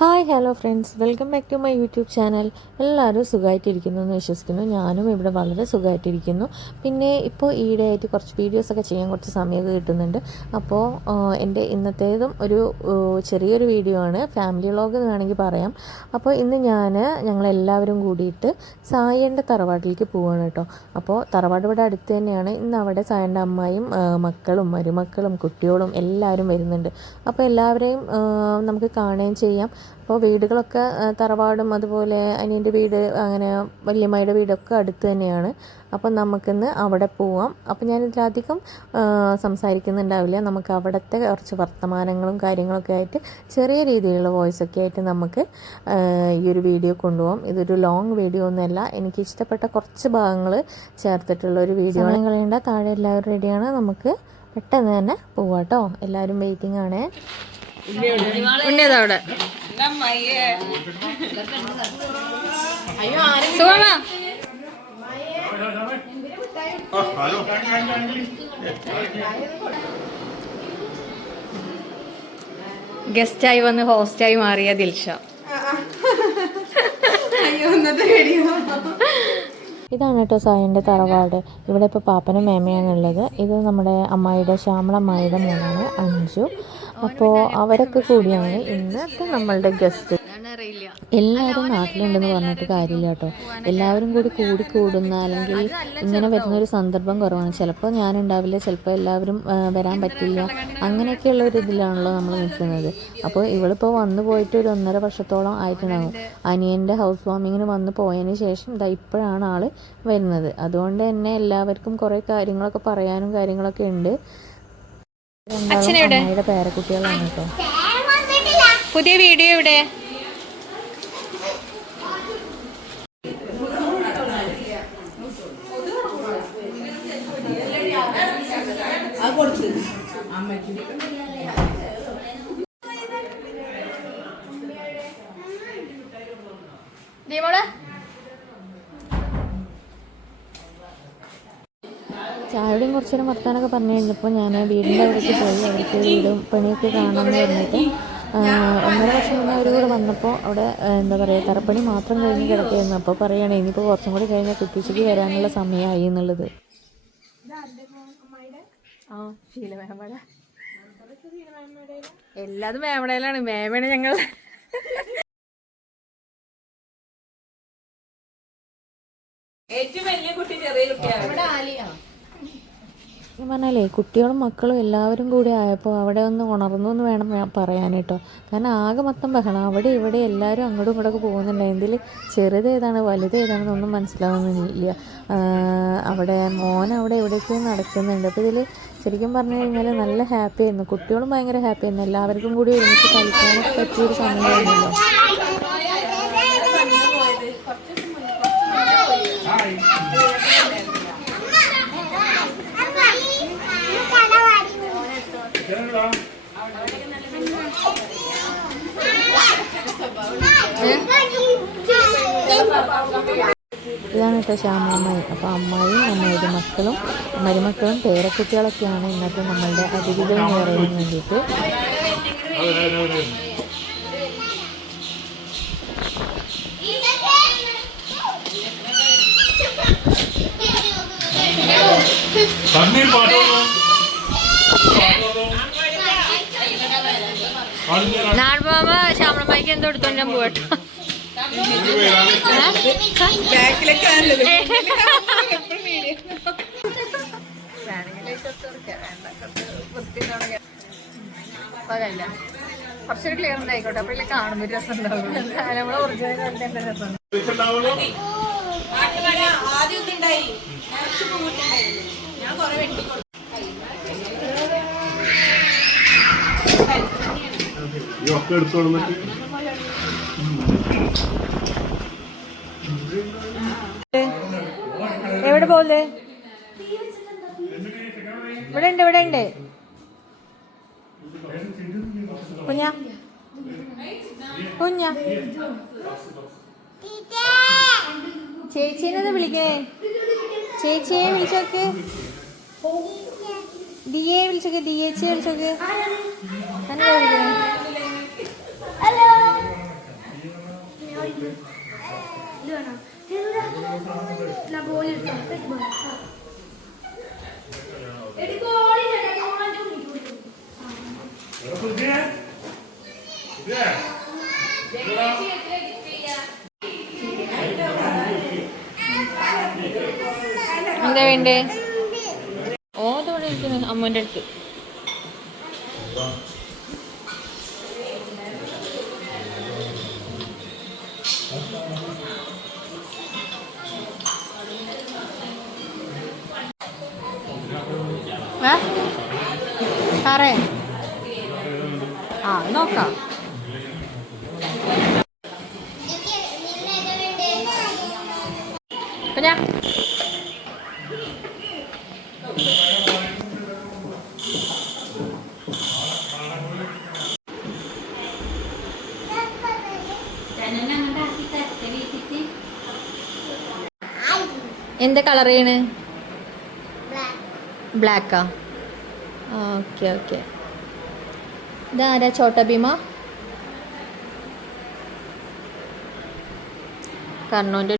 Hi hello friends welcome back to my YouTube channel എല്ലാവരും സുഖമായിട്ടിരിക്കുന്നു എന്ന് വിശ്വസിക്കുന്നു. ഞാനും ഇവിടെ വളരെ സുഖമായിട്ടിരിക്കുന്നു പിന്നെ ഇപ്പോൾ ഈയിടെയായിട്ട് കുറച്ച് വീഡിയോസൊക്കെ ചെയ്യാൻ കുറച്ച് സമയമൊക്കെ കിട്ടുന്നുണ്ട്. അപ്പോൾ എന്റെ ഇന്നത്തേതും ഒരു ചെറിയൊരു വീഡിയോ ആണ്. ഫാമിലി വ്ളോഗ് എന്ന് വേണമെങ്കിൽ പറയാം. അപ്പോൾ ഇന്ന് ഞാൻ ഞങ്ങളെല്ലാവരും കൂടിയിട്ട് സായേന്റെ തറവാട്ടിലേക്ക് പോവുകയാണ് കേട്ടോ. അപ്പോൾ തറവാട് ഇവിടെ അടുത്ത് തന്നെയാണ്. ഇന്ന് അവിടെ സായന്റെ അമ്മായും മക്കളും മരുമക്കളും കുട്ടികളും എല്ലാവരും വരുന്നുണ്ട്. അപ്പോൾ എല്ലാവരെയും നമുക്ക് കാണുകയും ചെയ്യാം. അപ്പോൾ വീടുകളൊക്കെ തറവാടും അതുപോലെ അനിയന്റെ വീട് അങ്ങനെ വല്യമ്മയുടെ വീടൊക്കെ അടുത്ത് തന്നെയാണ്. അപ്പം നമുക്കിന്ന് അവിടെ പോവാം. അപ്പം ഞാനിതിലധികം സംസാരിക്കുന്നുണ്ടാവില്ല. നമുക്ക് അവിടുത്തെ കുറച്ച് വർത്തമാനങ്ങളും കാര്യങ്ങളൊക്കെ ആയിട്ട് ചെറിയ രീതിയിലുള്ള വോയിസ് ഒക്കെ ആയിട്ട് നമുക്ക് ഈ ഒരു വീഡിയോ കൊണ്ടുപോകാം ഇതൊരു ലോങ് വീഡിയോ ഒന്നുമല്ല എനിക്ക് ഇഷ്ടപ്പെട്ട കുറച്ച് ഭാഗങ്ങൾ ചേർത്തിട്ടുള്ള ഒരു വീഡിയോ ആണ്. കളയേണ്ട. താഴെ എല്ലാവരും റെഡിയാണ് നമുക്ക് പെട്ടെന്ന് തന്നെ പോവാട്ടോ. എല്ലാവരും വെയിറ്റിംഗ് ആണേ. ഉണ്ണിയതാ അവിടെ സുഖമാ ഗസ്റ്റായി വന്ന് ഹോസ്റ്റായി മാറിയ ദിൽഷ. ഇതാണ് കേട്ടോ സായന്റെ തറവാട്. ഇവിടെ ഇപ്പോൾ പാപ്പനും മേമയാണുള്ളത് ഇത് നമ്മുടെ അമ്മായിയുടെ ശ്യാമളമ്മായിയുടെ മോനാണ് അഞ്ചു അപ്പോൾ അവരൊക്കെ കൂടിയാണ് ഇന്നത്തെ നമ്മളുടെ ഗസ്റ്റ് എല്ലാവരും നാട്ടിലുണ്ടെന്ന് പറഞ്ഞിട്ട് കാര്യമില്ല കേട്ടോ. എല്ലാവരും കൂടി കൂടി കൂടുന്ന അല്ലെങ്കിൽ ഇങ്ങനെ വരുന്ന ഒരു സന്ദർഭം കുറവാണ്. ചിലപ്പോൾ ഞാൻ ഉണ്ടാവില്ല ചിലപ്പോൾ എല്ലാവരും വരാൻ പറ്റില്ല. അങ്ങനെയൊക്കെയുള്ള ഒരു ഇതിലാണല്ലോ നമ്മൾ നിൽക്കുന്നത്. അപ്പോൾ ഇവളിപ്പോൾ വന്നു പോയിട്ട് ഒരു ഒന്നര വർഷത്തോളം ആയിട്ടുണ്ടാകും അനിയന്റെ ഹൗസ് വാമിങ്ങിന് വന്ന് പോയതിന് ശേഷം ഇതാ ഇപ്പോഴാണ് ആൾ വരുന്നത്. അതുകൊണ്ട് തന്നെ എല്ലാവർക്കും കുറേ കാര്യങ്ങളൊക്കെ പറയാനും കാര്യങ്ങളൊക്കെ ഉണ്ട്. അമ്മയുടെ പേരക്കുട്ടികളാണ് കേട്ടോ പുതിയ വീഡിയോ ഇവിടെ ദീമോളെ ചായയുടെയും കുറച്ച് നേരം വർത്താനൊക്കെ പറഞ്ഞു കഴിഞ്ഞപ്പോൾ ഞാൻ വീടിന്റെ അവിടേക്ക് പോയി. അവിടുത്തെ വീടും പണിയൊക്കെ കാണാമെന്ന് പറഞ്ഞിട്ട് ഒന്നര വർഷം മുന്നേ അവർ കൂടെ വന്നപ്പോൾ അവിടെ എന്താ പറയുക തറപ്പണി മാത്രം കഴിഞ്ഞ് കിടക്കുകയായിരുന്നു. അപ്പോൾ പറയുകയാണ് ഇനിയിപ്പോൾ കുറച്ചും കൂടി കഴിഞ്ഞാൽ കുട്ടിച്ചയ്ക്ക് വരാനുള്ള സമയമായി എന്നുള്ളത്. ആ ശീല മേമട എല്ലാതും മേമടയിലാണ് മേമയാണ് ഞങ്ങൾ. ഞാൻ പറഞ്ഞാലേ കുട്ടികളും മക്കളും എല്ലാവരും കൂടി ആയപ്പോൾ അവിടെ ഒന്ന് ഉണർന്നു എന്ന് വേണം പറയാൻ കേട്ടോ. കാരണം ആകെ മൊത്തം ബഹളം. അവിടെ ഇവിടെ എല്ലാവരും അങ്ങോട്ടും ഇങ്ങോട്ടൊക്കെ പോകുന്നുണ്ടെങ്കിൽ ചെറുത് ഏതാണ് വലുത് ഏതാണെന്നൊന്നും മനസ്സിലാവുന്നില്ല. അവിടെ മോൻ അവിടെ എവിടെയൊക്കെ നടക്കുന്നുണ്ട്. അപ്പോൾ ഇതിൽ ശരിക്കും പറഞ്ഞു കഴിഞ്ഞാൽ നല്ല ഹാപ്പി ആയിരുന്നു. കുട്ടികളും ഭയങ്കര ഹാപ്പി ആയിരുന്നു. എല്ലാവർക്കും കൂടി ഒരുമിച്ച് കളിക്കാനൊക്കെ പറ്റിയൊരു സമയമായിരുന്നല്ലോ ഇതാണ് കേട്ടോ ശ്യാമമ്മായി. അപ്പോൾ അമ്മായിയും അമ്മയുടെ മക്കളും മരുമക്കളും പേരക്കുട്ടികളൊക്കെയാണ് ഇന്നത്തെ നമ്മളുടെ അതിഥികൾ എന്ന് പറയാൻ വേണ്ടിയിട്ട്. തണ്ണീർ പാട്ടോളൂ നാടുമാമ ശ്യാമളമ്മയ്ക്ക് എന്തോ എടുത്തോണ്ടാൻ പോകട്ടോ കുറച്ചൊരു ക്ലിയർ ഉണ്ടായിക്കോട്ടെ അപ്പോഴല്ലേ കാണുമ്പോൾ രസം ഉണ്ടാവും നമ്മളെ ഒറിജിനൽ കണ്ടിട്ട് രസം ഒക്കെ എടുത്തോളൂ എന്നിട്ട് എവിടെ പോലെ ഇവിടെ ഉണ്ട് ഇവിടെ ഉണ്ട്. കുഞ്ഞ. കുഞ്ഞ. ചേച്ചീനെ വിളിക്കേ ചേച്ചിയെ വിളിച്ചോക്ക്. ദിയെ വിളിച്ചോക്ക് ദിയേച്ചിയെ വിളിച്ചോക്ക്. വിളിക്കണേ ഹലോ. എന്താ വേണ്ടേ? ഓ അതോടെ ഇരിക്കുന്നു അമ്മൂന്റെ അടുത്ത്. ഏ? സാറേ. ആ നോക്കാം. കുഞ്ഞാ. എന്താ കളർ ചെയ്യണ്? ബ്ലാക്കാ. Okay okay. ഇതാരാ ചോട്ട ഭീമ? കർണോന്റെ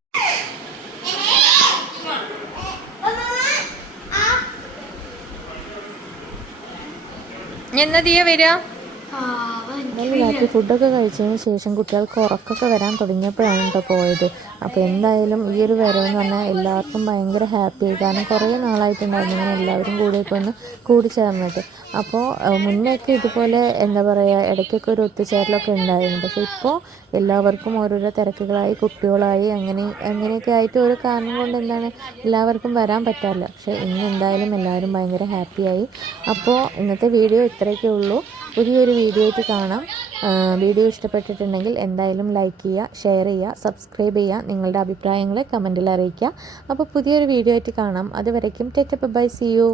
എന്നാ തീയ വരിക നല്ലതാക്കി ഫുഡൊക്കെ കഴിച്ചതിന് ശേഷം കുട്ടികൾക്ക് ഉറക്കമൊക്കെ വരാൻ തുടങ്ങിയപ്പോഴാണ് കേട്ടോ പോയത്. അപ്പോൾ എന്തായാലും ഈ ഒരു വരവെന്ന് പറഞ്ഞാൽ എല്ലാവർക്കും ഭയങ്കര ഹാപ്പിയായി കാരണം കുറേ നാളായിട്ടുണ്ടായിരുന്നു ഇങ്ങനെ എല്ലാവരും കൂടിയൊക്കെ ഒന്ന് കൂടി ചേർന്നിട്ട് അപ്പോൾ മുന്നേയൊക്കെ ഇതുപോലെ എന്താ പറയുക ഇടയ്ക്കൊക്കെ ഒരു ഒത്തുചേരലൊക്കെ ഉണ്ടായിരുന്നു. പക്ഷേ ഇപ്പോൾ എല്ലാവർക്കും ഓരോരോ തിരക്കുകളായി കുട്ടികളായി അങ്ങനെ അങ്ങനെയൊക്കെ ആയിട്ട് ഒരു കാരണം കൊണ്ട് എന്താണ് എല്ലാവർക്കും വരാൻ പറ്റാറില്ല. പക്ഷേ ഇന്ന് എന്തായാലും എല്ലാവരും ഭയങ്കര ഹാപ്പിയായി അപ്പോൾ ഇന്നത്തെ വീഡിയോ ഇത്രയൊക്കെ ഉള്ളൂ. പുതിയൊരു വീഡിയോ ആയിട്ട് കാണാം വീഡിയോ ഇഷ്ടപ്പെട്ടിട്ടുണ്ടെങ്കിൽ എന്തായാലും ലൈക്ക് ചെയ്യുക ഷെയർ ചെയ്യുക സബ്സ്ക്രൈബ് ചെയ്യുക നിങ്ങളുടെ അഭിപ്രായങ്ങളെ കമന്റിൽ അറിയിക്കുക. അപ്പോൾ പുതിയൊരു വീഡിയോ ആയിട്ട് കാണാം. അതുവരയ്ക്കും ടെറ്റപ്പ് ബൈ സി യു